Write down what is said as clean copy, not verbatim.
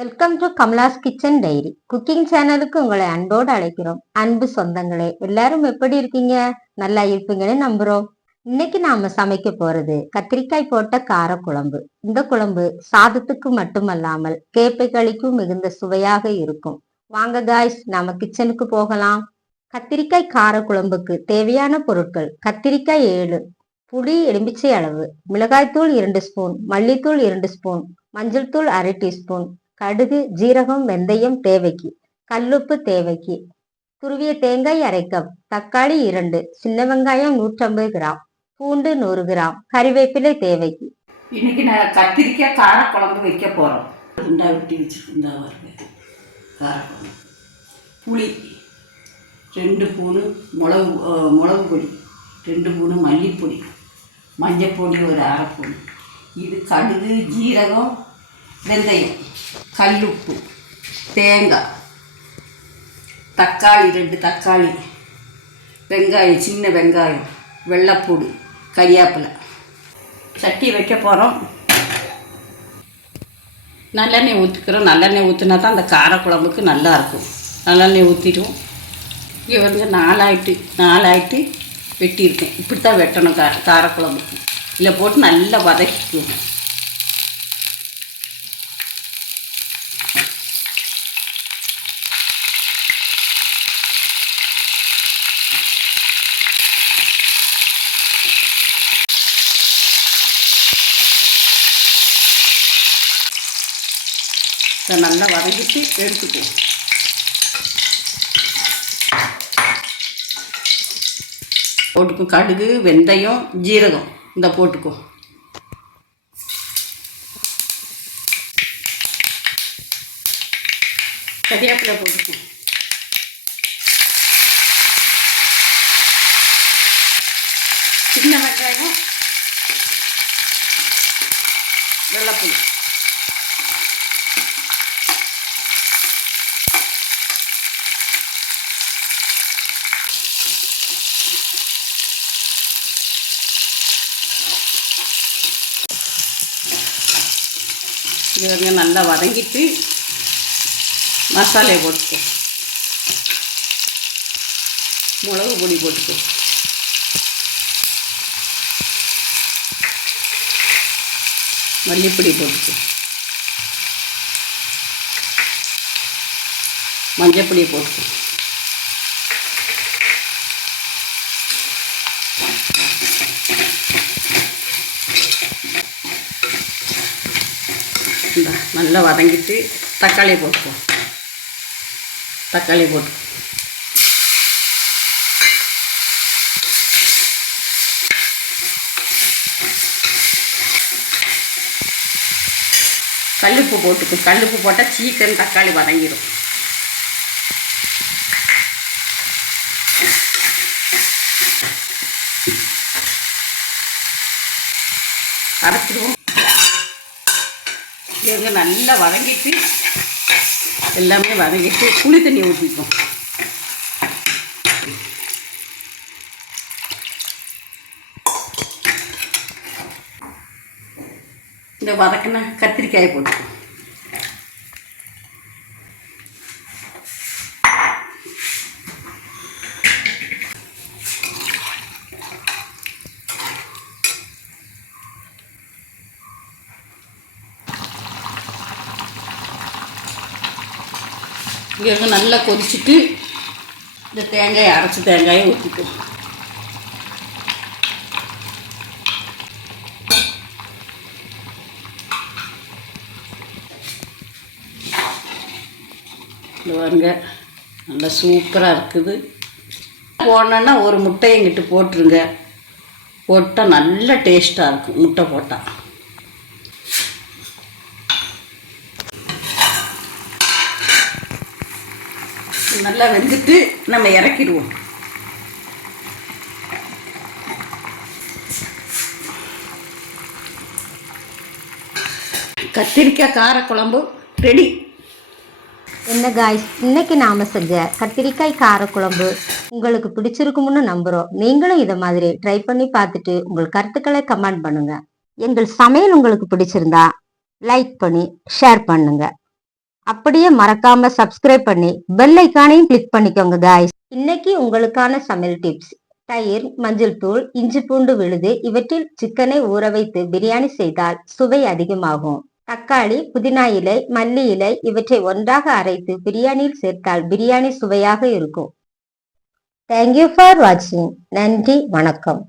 Welcome to Kamala's kitchen diary cooking சேனலுக்கு உங்களை அன்போடு அழைக்கிறோம். அன்பு சொந்தங்களே, எல்லாரும் எப்படி இருக்கீங்க? நல்லா இருப்பீங்கன்னு நம்புறோம். இன்னைக்கு நாம சமைக்க போறது கத்திரிக்காய் போட்ட காரக்குழம்பு. இந்த குழம்பு சாதத்துக்கு மட்டுமல்லாமல் கேப்பை களிக்கும் மிகுந்த சுவையாக இருக்கும். வாங்க காய்ஸ், நாம கிச்சனுக்கு போகலாம். கத்திரிக்காய் காரக்குழம்புக்கு தேவையான பொருட்கள்: கத்திரிக்காய் 7, புளி எலுமிச்சை அளவு, மிளகாய்த்தூள் 2 ஸ்பூன், மல்லித்தூள் 2 ஸ்பூன், மஞ்சள் தூள் 1/2 டீஸ்பூன், கடுகு, ஜீரகம், வெந்தயம் தேவைக்கு, கல்லுப்பு தேவைக்கு, துருவிய தேங்காய் 1/2 கப், தக்காளி 2, சின்ன வெங்காயம் 150 கிராம், பூண்டு 100 கிராம், கறிவேப்பிலை தேவைக்கு. இன்னைக்கு நான் கத்திரிக்காய் காரக்குழம்பு வைக்க போகிறோம். ரெண்டா வெட்டி வச்சுருந்தா வருங்க. காரக்குழம்பு புளி 2 ஸ்பூனு, மிளகு பொடி 2 ஸ்பூனு, மல்லிப்பொடி, மஞ்சப்பொடி ஒரு 1/2 ஸ்பூன், இது கடுகு, ஜீரகம், வெந்தயம், கல்லுப்பு, தேங்காய், தக்காளி 2 தக்காளி, வெங்காயம், சின்ன வெங்காயம், வெள்ளைப்பூடு, கறிவேப்பிலை. சட்டி வைக்க போகிறோம். நல்லெண்ணெய் ஊற்றிக்கிறோம். நல்லெண்ணெய் ஊற்றினா தான் அந்த காரக்குழம்புக்கு நல்லாயிருக்கும். நல்லெண்ணெய் ஊற்றிடுவோம். இங்கே வந்து 4 வெட்டியிருக்கேன். இப்படி தான் வெட்டணும் காரக்குழம்புக்கு. இல்லை போட்டு நல்லா வதக்கிக்குவோம். இதை நல்லா வதக்கிட்டு எடுத்துக்குவோம். போட்டுக்கும் கடுகு, வெந்தயம், ஜீரகம் இந்த போட்டுக்கும். கறிவேப்பிலை போட்டுக்கும். சின்ன வெங்காயம், வெள்ளைப்பூடு, இது வந்து நல்லா வதங்கிட்டு மசாலையை போட்டுக்கோ. மிளகு பொடி போட்டுக்கோ. மல்லிப்பொடி போட்டுக்கோ. மஞ்சப்பொடி போட்டுக்கோ. நல்லா வதங்கிட்டு தக்காளி போட்டுக்குவோம். தக்காளி போட்டு கல்லுப்பு போட்டுக்கும். கல்லுப்பு போட்டால் சீக்கிரம் தக்காளி வதங்கிடும். அரைச்சிடுவோம். இவங்க நல்லா வதங்கிட்டு எல்லாமே வதங்கிட்டு புளி தண்ணி ஊற்றிப்போம். இந்த வதக்கின கத்திரிக்காயை போட்டுப்போம். இங்கே நல்லா கொதிச்சுட்டு இந்த தேங்காயை அரைச்சி தேங்காயை ஊற்றிக்கும். இது பாருங்க, நல்லா சூப்பராக இருக்குது. போடணுன்னா ஒரு முட்டையை இங்கிட்டு போட்டுருங்க. போட்டால் நல்ல டேஸ்ட்டாக இருக்கும். முட்டை போட்டால் நல்லா வெந்துட்டு நம்ம இறக்கிடுவோம். கத்திரிக்காய் காரக்குழம்பு ரெடி. என்ன காய்ஸ், இன்னைக்கு நாம செஞ்ச கத்திரிக்காய் காரக்குழம்பு உங்களுக்கு பிடிச்சிருக்கும்னு நம்புறோம். நீங்களும் இதை மாதிரி ட்ரை பண்ணி பார்த்துட்டு உங்கள் கருத்துக்களை கமெண்ட் பண்ணுங்க. எங்கள் சமையல் உங்களுக்கு பிடிச்சிருந்தா லைக் பண்ணி ஷேர் பண்ணுங்க. அப்படியே மறக்காம சப்ஸ்கிரைப் பண்ணி பெல் ஐக்கானையும் கிளிக் பண்ணிக்கோங்க guys. இன்னைக்கு உங்களுக்கான சமையல் டிப்ஸ். தயிர், மஞ்சள் தூள், இஞ்சி பூண்டு விழுது இவற்றில் சிக்கனை ஊற வைத்து பிரியாணி செய்தால் சுவை அதிகமாகும். தக்காளி, புதினா இலை, மல்லி இலை இவற்றை ஒன்றாக அரைத்து பிரியாணியில் சேர்த்தால் பிரியாணி சுவையாக இருக்கும். தேங்க்யூ ஃபார் வாட்சிங். நன்றி, வணக்கம்.